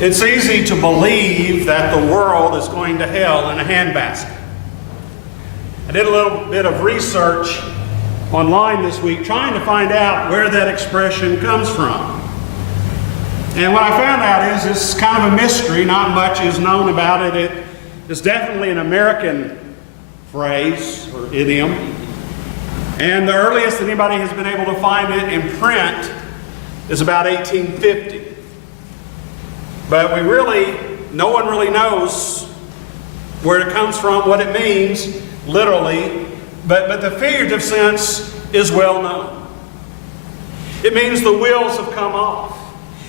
It's easy to believe that the world is going to hell in a handbasket. I did a little bit of research online this week trying to find out where that expression comes from. And what I found out is it's kind of a mystery. Not much is known about it. It is definitely an American phrase or idiom. And the earliest that anybody has been able to find it in print is about 1850. But no one really knows where it comes from, what it means, literally, but the figurative sense is well known. It means the wheels have come off.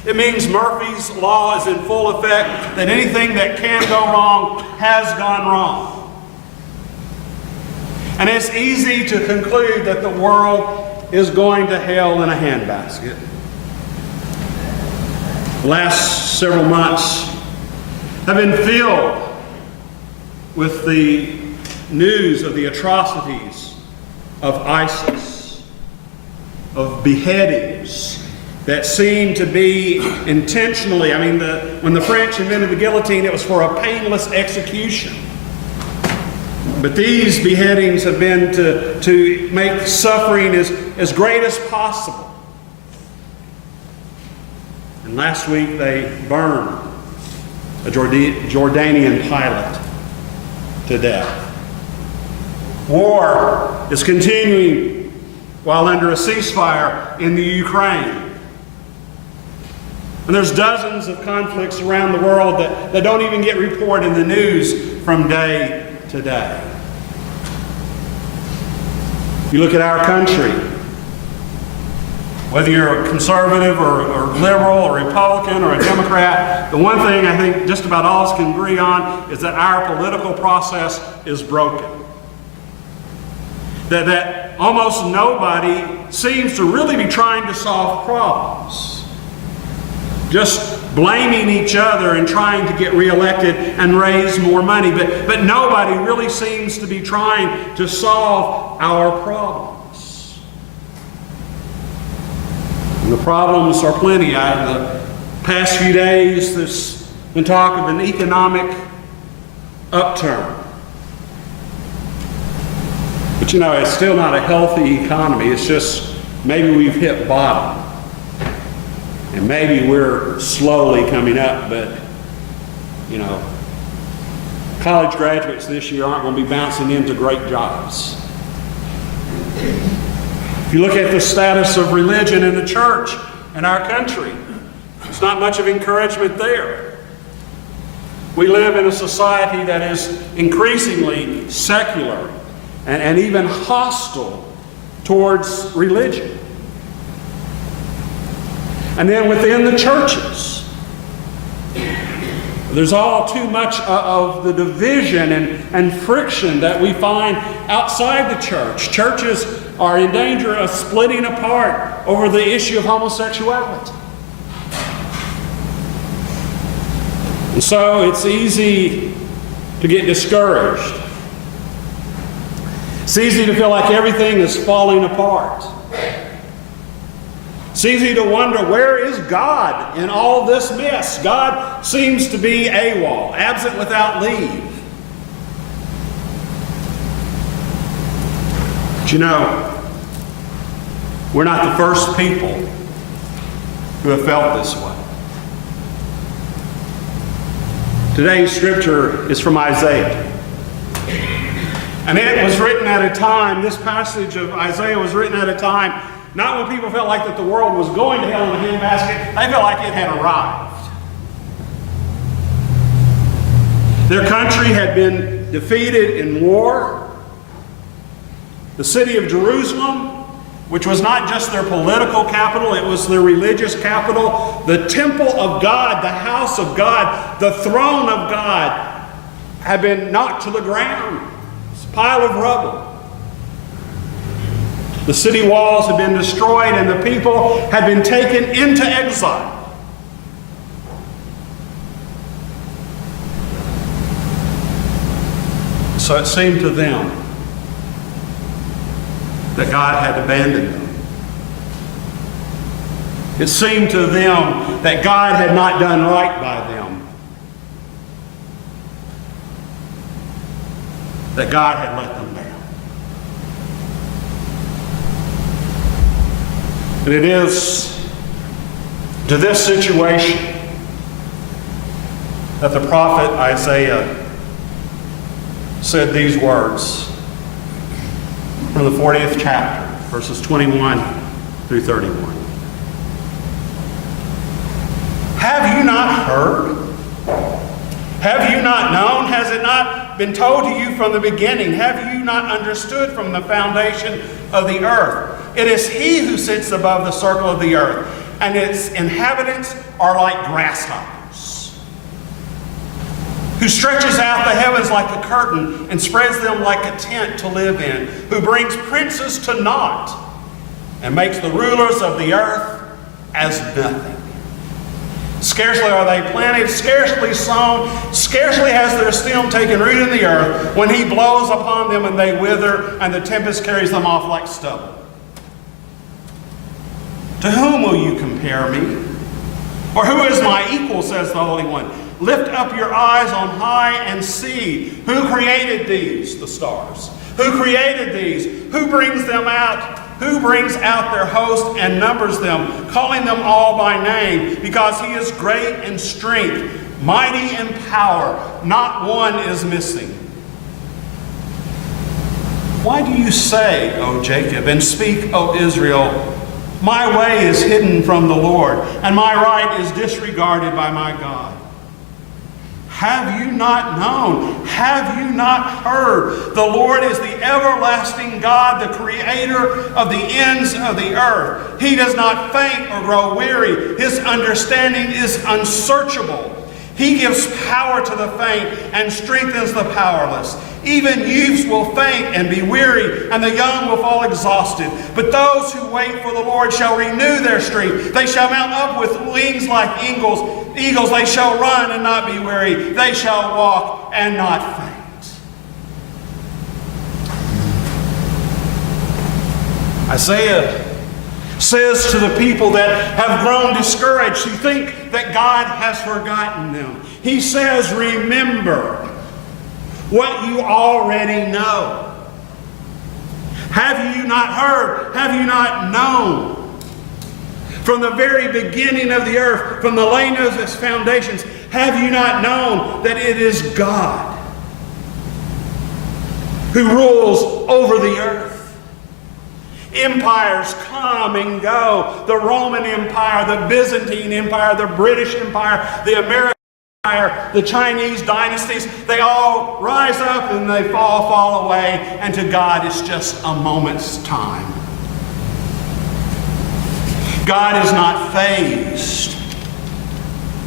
It means Murphy's Law is in full effect, that anything that can go wrong has gone wrong. And it's easy to conclude that the world is going to hell in a handbasket. The last several months have been filled with the news of the atrocities of ISIS, of beheadings that seem to be intentionally, when the French invented the guillotine, it was for a painless execution. But these beheadings have been to make suffering as great as possible. And last week they burned a Jordanian pilot to death. War is continuing while under a ceasefire in the Ukraine. And there's dozens of conflicts around the world that don't even get reported in the news from day to day. You look at our country, whether you're a conservative or liberal or Republican or a Democrat, the one thing I think just about all of us can agree on is that our political process is broken. That almost nobody seems to really be trying to solve problems. Just blaming each other and trying to get reelected and raise more money. But nobody really seems to be trying to solve our problems. And the problems are plenty. In the past few days, there's been talk of an economic upturn. But it's still not a healthy economy. It's just maybe we've hit bottom. And maybe we're slowly coming up, but, college graduates this year aren't going to be bouncing into great jobs. If you look at the status of religion in the church in our country, there's not much of encouragement there. We live in a society that is increasingly secular and even hostile towards religion. And then within the churches, there's all too much of the division and friction that we find outside the church. Churches are in danger of splitting apart over the issue of homosexuality. And so it's easy to get discouraged. It's easy to feel like everything is falling apart. It's easy to wonder, where is God in all this mess? God seems to be AWOL, absent without leave. But we're not the first people who have felt this way. Today's scripture is from Isaiah. And it was written at a time, this passage of Isaiah was written at a time, not when people felt like that the world was going to hell in a handbasket, they felt like it had arrived. Their country had been defeated in war. The city of Jerusalem, which was not just their political capital, it was their religious capital. The temple of God, the house of God, the throne of God had been knocked to the ground. It's a pile of rubble. The city walls had been destroyed and the people had been taken into exile. So it seemed to them that God had abandoned them. It seemed to them that God had not done right by them. that God had let them down. And it is to this situation that the prophet Isaiah said these words from the 40th chapter, verses 21 through 31. Have you not heard? Have you not known? Has it not been told to you from the beginning? Have you not understood from the foundation of the earth? It is He who sits above the circle of the earth, and its inhabitants are like grasshoppers, who stretches out the heavens like a curtain and spreads them like a tent to live in, who brings princes to naught and makes the rulers of the earth as nothing. Scarcely are they planted, scarcely sown, scarcely has their stem taken root in the earth, when He blows upon them and they wither, and the tempest carries them off like stubble. To whom will you compare me? Or who is my equal, says the Holy One? Lift up your eyes on high and see. Who created these, the stars? Who created these? Who brings them out? Who brings out their host and numbers them, calling them all by name? Because He is great in strength, mighty in power. Not one is missing. Why do you say, O Jacob, and speak, O Israel, my way is hidden from the Lord, and my right is disregarded by my God? Have you not known? Have you not heard? The Lord is the everlasting God, the creator of the ends of the earth. He does not faint or grow weary. His understanding is unsearchable. He gives power to the faint and strengthens the powerless. Even youths will faint and be weary, and the young will fall exhausted. But those who wait for the Lord shall renew their strength. They shall mount up with wings like eagles. They shall run and not be weary. They shall walk and not faint. Isaiah says to the people that have grown discouraged, who think that God has forgotten them, he says, remember what you already know. Have you not heard? Have you not known? From the very beginning of the earth, from the laying of its foundations, have you not known that it is God who rules over the earth? Empires come and go. The Roman Empire, the Byzantine Empire, the British Empire, the American Empire, the Chinese dynasties, they all rise up and they fall away, and to God it's just a moment's time. God is not fazed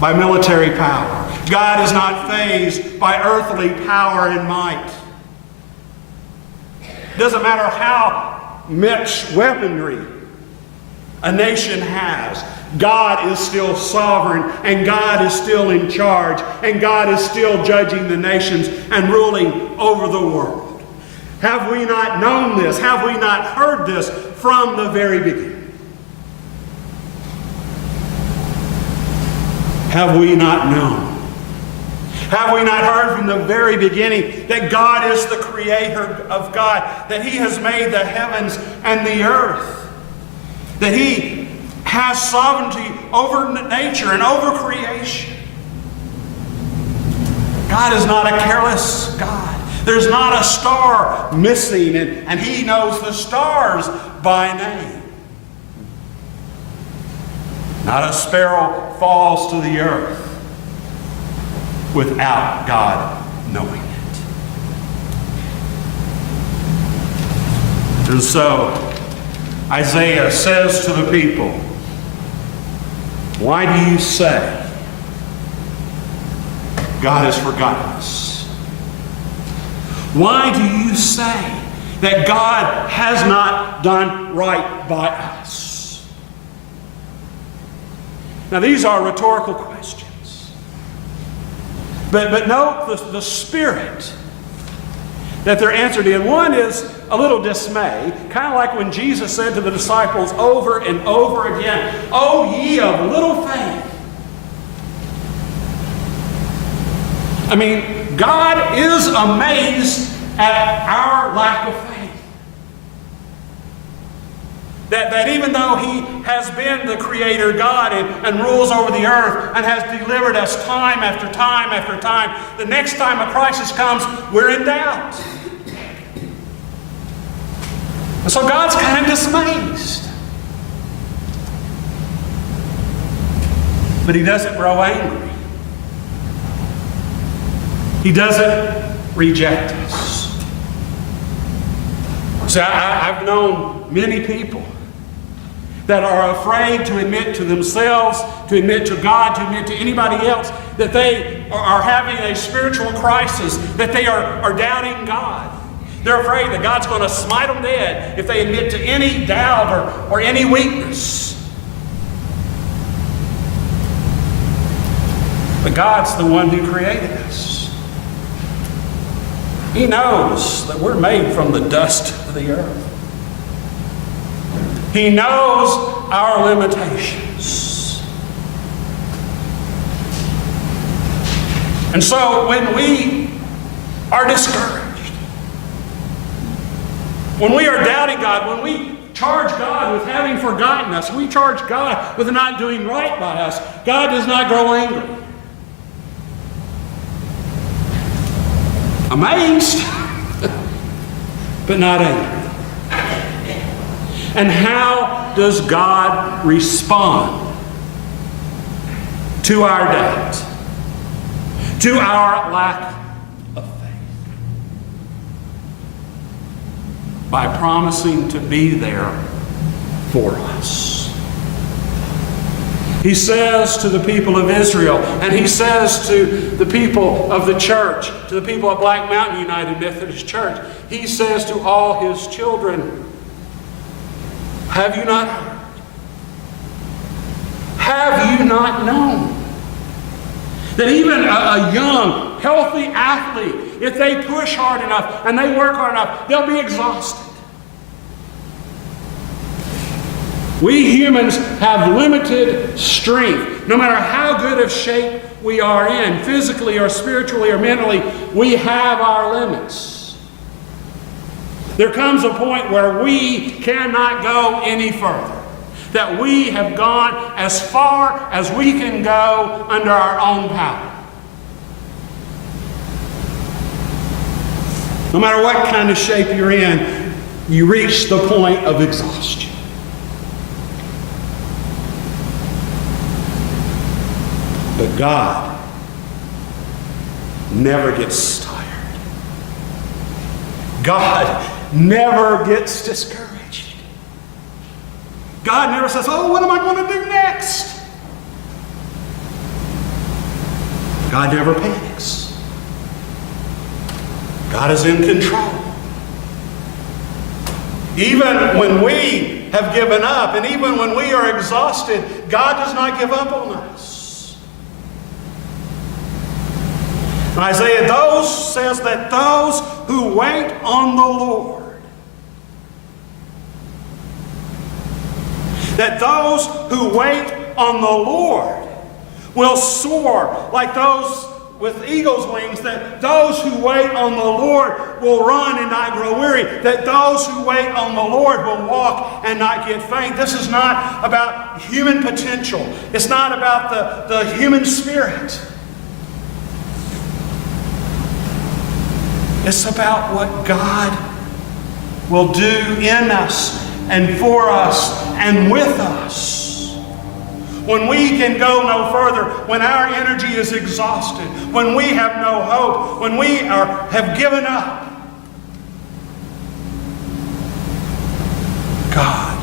by military power. God is not fazed by earthly power and might. It doesn't matter how much weaponry a nation has. God is still sovereign, and God is still in charge, and God is still judging the nations and ruling over the world. Have we not known this? Have we not heard this from the very beginning? Have we not known? Have we not heard from the very beginning that God is the creator of God, that He has made the heavens and the earth, that He has sovereignty over nature and over creation? God is not a careless God. There's not a star missing, and He knows the stars by name. Not a sparrow falls to the earth without God knowing it. And so Isaiah says to the people, why do you say God has forgotten us? Why do you say that God has not done right by us? Now, these are rhetorical questions. But note the spirit that they're answered in. One is a little dismay, kind of like when Jesus said to the disciples over and over again, "O ye of little faith." I mean, God is amazed at our lack of faith. That even though He has been the Creator God and rules over the earth and has delivered us time after time after time, the next time a crisis comes, we're in doubt. And so God's kind of dismayed. But He doesn't grow angry. He doesn't reject us. See, I've known many people that are afraid to admit to themselves, to admit to God, to admit to anybody else that they are having a spiritual crisis, that they are doubting God. They're afraid that God's going to smite them dead if they admit to any doubt or any weakness. But God's the one who created us. He knows that we're made from the dust of the earth. He knows our limitations. And so when we are discouraged, when we are doubting God, when we charge God with having forgotten us, we charge God with not doing right by us, God does not grow angry. Amazed, but not angry. And how does God respond to our doubt, to our lack of faith? By promising to be there for us. He says to the people of Israel, and He says to the people of the church, to the people of Black Mountain United Methodist Church, He says to all His children, have you not heard? Have you not known? That even a young, healthy athlete, if they push hard enough and they work hard enough, they'll be exhausted. We humans have limited strength. No matter how good of shape we are in, physically or spiritually or mentally, we have our limits. There comes a point where we cannot go any further. That we have gone as far as we can go under our own power. No matter what kind of shape you're in, you reach the point of exhaustion. But God never gets tired. God never gets discouraged. God never says, oh, what am I going to do next? God never panics. God is in control. Even when we have given up, and even when we are exhausted, God does not give up on us. Isaiah says that those who wait on the Lord, that those who wait on the Lord will soar like those with eagle's wings, that those who wait on the Lord will run and not grow weary, that those who wait on the Lord will walk and not get faint. This is not about human potential. It's not about the human spirit. It's about what God will do in us and for us and with us. When we can go no further, when our energy is exhausted, when we have no hope, when we have given up, God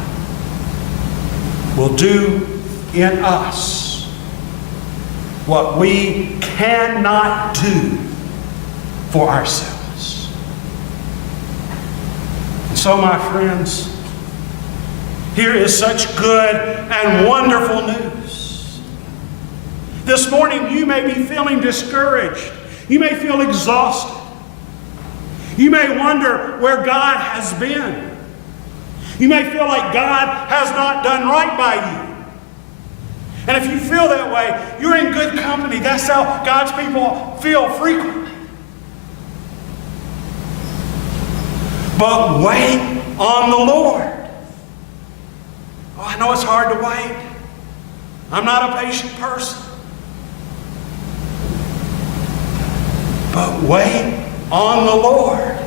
will do in us what we cannot do for ourselves. So, my friends, here is such good and wonderful news. This morning you may be feeling discouraged. You may feel exhausted. You may wonder where God has been. You may feel like God has not done right by you. And if you feel that way, you're in good company. That's how God's people feel frequently. But wait on the Lord. Oh, I know it's hard to wait. I'm not a patient person. But wait on the Lord,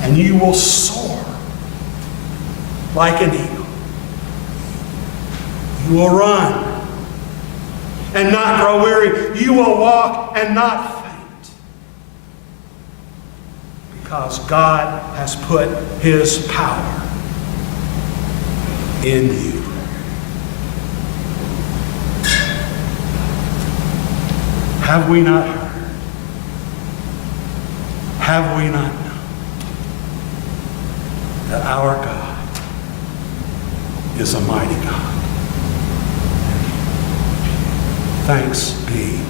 and you will soar like an eagle. You will run and not grow weary. You will walk and not faint. Because God has put His power in you. Have we not heard? Have we not known that our God is a mighty God? Thanks be